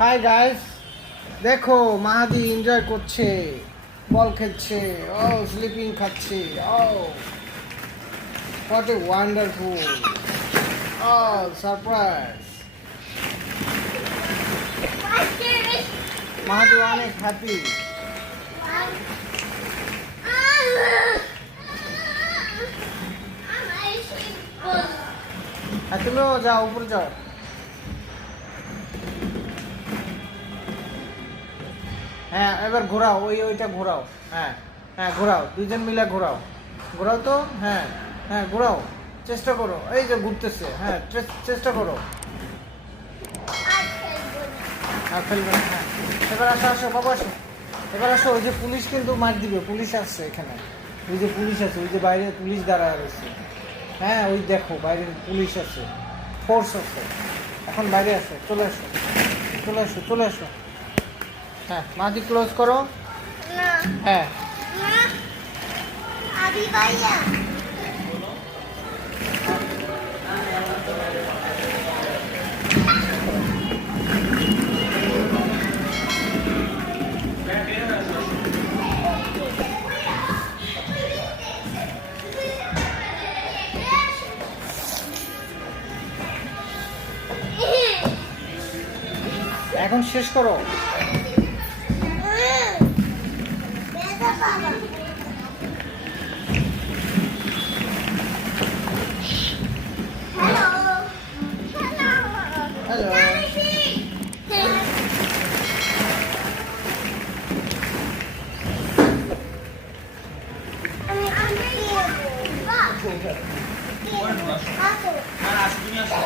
Hi guys, দেখো মাহাদি enjoy করছে, বল খেলছে, ও স্লিপিং খাচ্ছে, ও হোয়াট এ ওয়ান্ডারফুল, ও সারপ্রাইজ। মাহাদি অনেক হ্যাপি। তুমিও যাও, উপরে যাও। হ্যাঁ, এবার ঘোরাও, ওইটা ঘোরাও। হ্যাঁ হ্যাঁ, ঘোরাও, দুইজন মিলে ঘোরাও। ঘোরাও তো, হ্যাঁ হ্যাঁ ঘোরাও, চেষ্টা করো। এই যে ঘুরতেছে, হ্যাঁ চেষ্টা করো। আর ফেলবে না, হ্যাঁ। এবার আসো আসো বাবা, আসো এবার আসো। ওই যে পুলিশ কিন্তু মার দিবে, পুলিশ আসছে এখানে। ওই যে পুলিশ আছে, ওই যে বাইরে পুলিশ দাঁড়ায় রয়েছে। হ্যাঁ, ওই দেখো বাইরে পুলিশ আছে, ফোর্স আছে। এখন বাইরে আসো, চলে আসো চলে আসো চলে আসো। হ্যাঁ, মাঝি ক্লোজ করো। হ্যাঁ এখন শেষ করো। হ্যালো, আসো তুমি আসো।